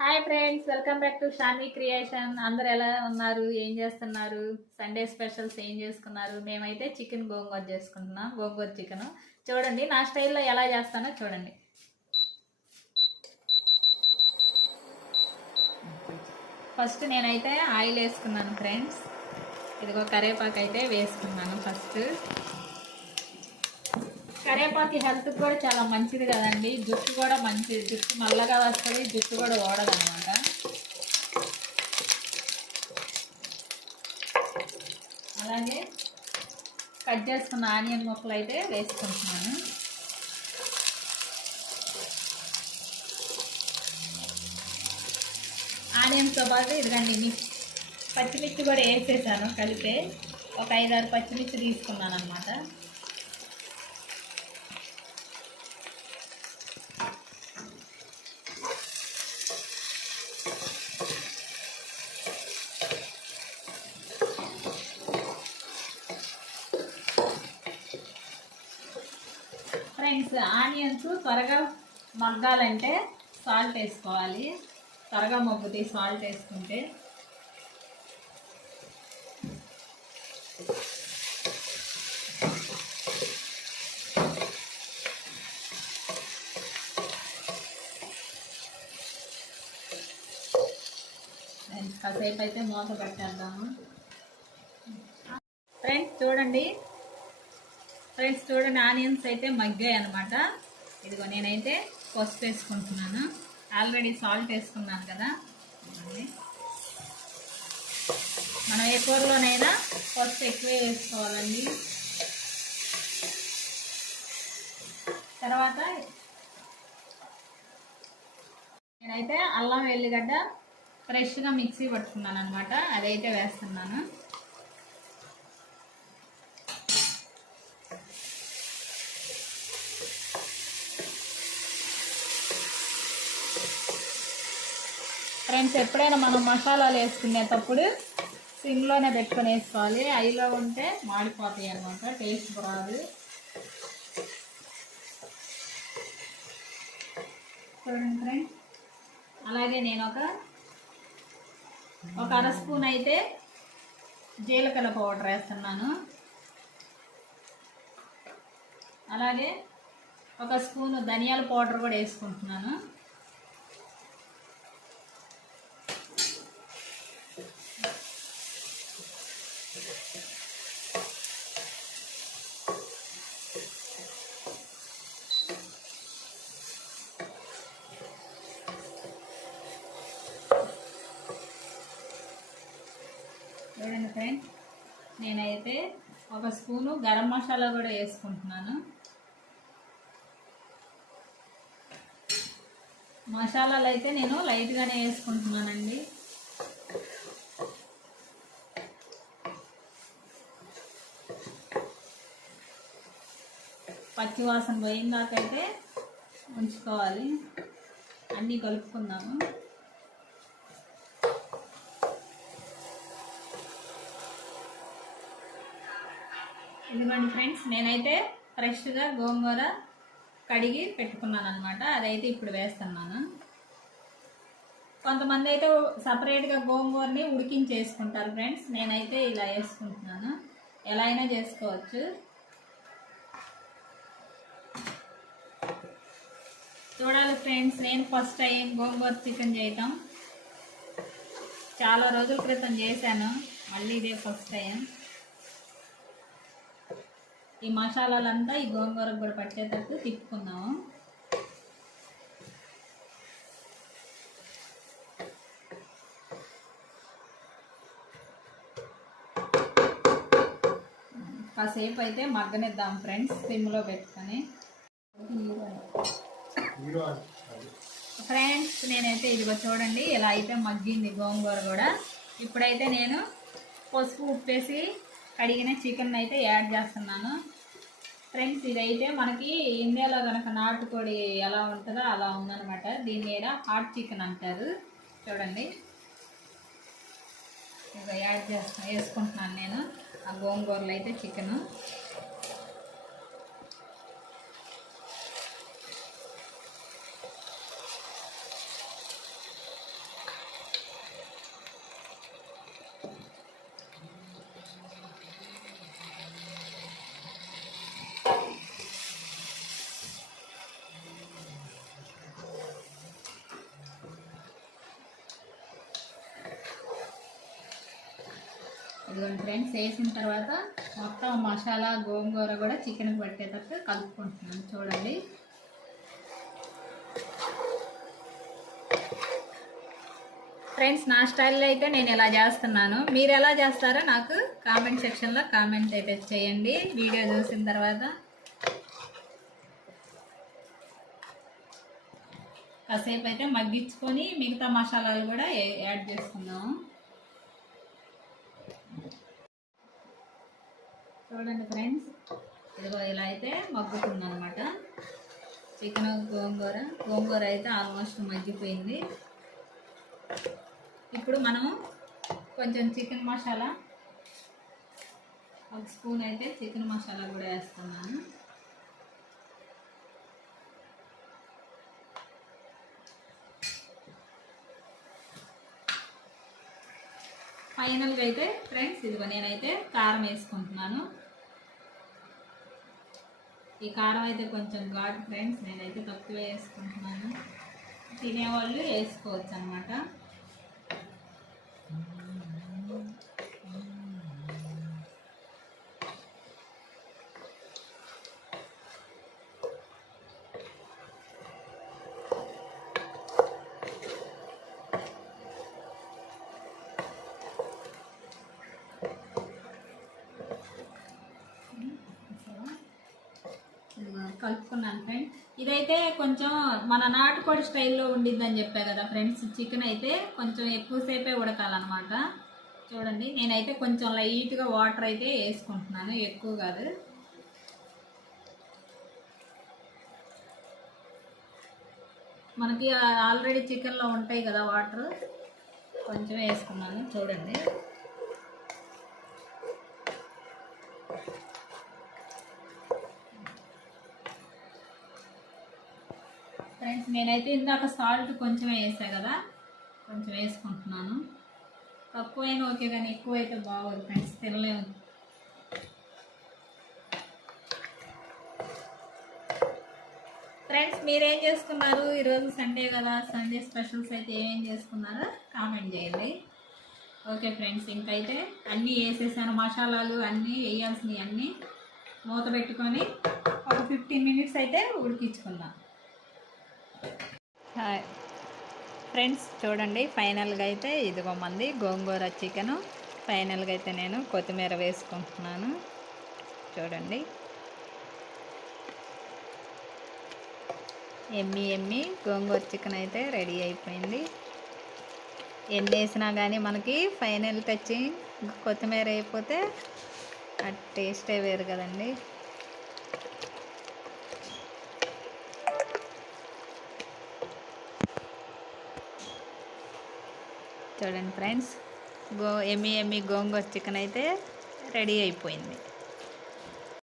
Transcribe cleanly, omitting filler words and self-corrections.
Hi friends, welcome back to Xiaomi creation. అందరు ఎలా ఉన్నారు? ఏం చేస్తున్నారు? సండే స్పెషల్స్ ఏం చేసుకున్నారు? మేమైతే చికెన్ గోంగూర చేసుకుంటున్నాం. గోంగూర చికెన్ చూడండి, నా స్టైల్లో ఎలా చేస్తానో చూడండి. ఫస్ట్ నేనైతే ఆయిల్ వేసుకున్నాను ఫ్రెండ్స్. ఇదిగో కరివేపాకు అయితే వేసుకున్నాను. ఫస్ట్ కరివేపాకు హెల్త్కి కూడా చాలా మంచిది కదండి. జుట్టు కూడా మంచిది, జుట్టు నల్లగా వస్తుంది, జుట్టు కూడా ఓడదనమాట. అలాగే కట్ చేసుకున్న ఆనియన్ ముక్కలు అయితే వేసుకుంటున్నాను. ఆనియన్స్తో పాటు ఇదిగండి పచ్చిమిర్చి కూడా వేసేసాను కలిపే. ఒక 5-6 పచ్చిమిర్చి తీసుకున్నాను అనమాట. ఫ్రెండ్స్, ఆనియన్స్ త్వరగా మగ్గాలంటే సాల్ట్ వేసుకోవాలి. త్వరగా మగ్గుతాయి సాల్ట్ వేసుకుంటే. కాసేపు అయితే మూత పెట్టేద్దాము. ఫ్రెండ్స్ చూడండి ఆనియన్స్ అయితే మగ్గాయి అనమాట. ఇదిగో నేనైతే పసుపు వేసుకుంటున్నాను. ఆల్రెడీ సాల్ట్ వేసుకున్నాను కదా. మనం ఏ కూరలోనైనా పసుపు ఎక్కువే వేసుకోవాలండి. తర్వాత నేనైతే అల్లం వెల్లిగడ్డ ఫ్రెష్గా మిక్సీ పట్టుకున్నాను అనమాట. అదైతే వేస్తున్నాను. ఫ్రెండ్స్, ఎప్పుడైనా మనం మసాలాలు వేసుకునేటప్పుడు సిమ్లోనే పెట్టుకొని వేసుకోవాలి. ఐలో ఉంటే మాడిపోతాయి అనమాట, టేస్ట్ రాదు. చూడండి ఫ్రెండ్స్, అలాగే నేను ఒక అర స్పూన్ అయితే జీలకర్ర పౌడర్ వేస్తున్నాను. అలాగే ఒక స్పూను ధనియాల పౌడర్ కూడా వేసుకుంటున్నాను. చూడండి ఫ్రెండ్స్, నేనైతే ఒక స్పూను గరం మసాలా కూడా వేసుకుంటున్నాను. మసాలాలు అయితే నేను లైట్గానే వేసుకుంటున్నానండి. పచ్చి వాసన పోయిందాకైతే ఉంచుకోవాలి. అన్నీ కలుపుకుందాము. ఇదిగోండి ఫ్రెండ్స్, నేనైతే ఫ్రెష్గా గోంగూర కడిగి పెట్టుకున్నాను అనమాట. అదైతే ఇప్పుడు వేస్తున్నాను. కొంతమంది అయితే సపరేట్గా గోంగూరని ఉడికించేసుకుంటారు ఫ్రెండ్స్. నేనైతే ఇలా వేసుకుంటున్నాను. ఎలా అయినా చేసుకోవచ్చు. చూడాలి ఫ్రెండ్స్, నేను ఫస్ట్ టైం గోంగూర చికెన్ చేయటం. చాలా రోజుల క్రితం చేశాను, మళ్ళీ ఇదే ఫస్ట్ టైం. ఈ మసాలాలంతా ఈ గోంగూరకు కూడా పట్టేటట్టు తిప్పుకుందాము. కాసేపు అయితే మగ్గనిద్దాం ఫ్రెండ్స్, సిమ్లో పెట్టుకొని. ఫ్రెండ్స్, నేనైతే ఇదిగో చూడండి ఇలా అయితే మగ్గింది గోంగూర కూడా. ఇప్పుడైతే నేను పసుపు ఉప్పేసి కడిగిన చికెన్ అయితే యాడ్ చేస్తున్నాను. ఫ్రెండ్స్, ఇదైతే మనకి ఇండియాలో కనుక నాటుకోడి ఎలా ఉంటుందో అలా ఉందన్నమాట. దీని మీద హాట్ చికెన్ అంటారు. చూడండి, ఇక యాడ్ వేసుకుంటున్నాను నేను ఆ గోంగూరలో అయితే చికెను. ఇదిగోండి ఫ్రెండ్స్, వేసిన తర్వాత మొత్తం మసాలా గోంగూర కూడా చికెన్కి పట్టేటట్టు కలుపుకుంటున్నాను. చూడండి. ఫ్రెండ్స్, నా స్టైల్లో అయితే నేను ఇలా చేస్తున్నాను. మీరు ఎలా చేస్తారో నాకు కామెంట్ సెక్షన్లో కామెంట్ అయితే చేయండి వీడియో చూసిన తర్వాత. కాసేపు అయితే మగ్గించుకొని మిగతా మసాలాలు కూడా యాడ్ చేసుకున్నాము. చూడండి ఫ్రెండ్స్, ఇదిగో ఇలా అయితే మగ్గుతుంది అనమాట చికెన్. గోంగూర అయితే ఆల్మోస్ట్ మగ్గిపోయింది. ఇప్పుడు మనం కొంచెం చికెన్ మసాలా, 1 స్పూన్ అయితే చికెన్ మసాలా కూడా వేస్తున్నాను. ఫైనల్గా అయితే ఫ్రెండ్స్, ఇదిగో నేనైతే కారం వేసుకుంటున్నాను. ఈ కారం అయితే కొంచెం ఘాటు ఫ్రెండ్స్, నేనైతే తక్కువ వేసుకుంటున్నాను. తినేవాళ్ళు వేసుకోవచ్చు అన్నమాట. కలుపుకున్నాను ఫ్రెండ్స్. ఇదైతే కొంచెం మన నాటుకోడి స్టైల్లో ఉండిద్దని చెప్పా కదా ఫ్రెండ్స్. చికెన్ అయితే కొంచెం ఎక్కువసేపే ఉడకాలన్నమాట. చూడండి, నేనైతే కొంచెం లైట్గా వాటర్ అయితే వేసుకుంటున్నాను, ఎక్కువ కాదు. మనకి ఆల్రెడీ చికెన్లో ఉంటాయి కదా వాటర్, కొంచెం వేసుకున్నాను. చూడండి. ఫ్రెండ్స్, నేనైతే ఇందాక సాల్ట్ కొంచెం వేసా కదా, కొంచెం వేసుకుంటున్నాను. తక్కువైనా ఓకే, కానీ ఎక్కువ అయితే బాగోదు ఫ్రెండ్స్, తినలేము. ఫ్రెండ్స్, మీరేం చేసుకున్నారు ఈరోజు? సండే కదా, సండే స్పెషల్స్ అయితే ఏమేం చేసుకున్నారో కామెంట్ చేయండి. ఓకే ఫ్రెండ్స్, ఇంకైతే అన్నీ వేసేసాను, మసాలాలు అన్నీ వేయాల్సినవి అన్నీ మూత పెట్టుకొని ఒక 15 మినిట్స్ అయితే ఉడికించుకుందాం. హాయ్ ఫ్రెండ్స్, చూడండి, ఫైనల్గా అయితే ఇదిగో మంది గోంగూర చికెను. ఫైనల్గా అయితే నేను కొత్తిమీర వేసుకుంటున్నాను. చూడండి, ఎమ్మి గోంగూర చికెన్ అయితే రెడీ అయిపోయింది. ఎన్ని వేసినా కానీ మనకి ఫైనల్ టచింగ్ కొత్తిమీర అయిపోతే ఆ టేస్టే వేరు కదండి. చూడండి ఫ్రెండ్స్, ఎమ్మి గోంగూర చికెన్ అయితే రెడీ అయిపోయింది.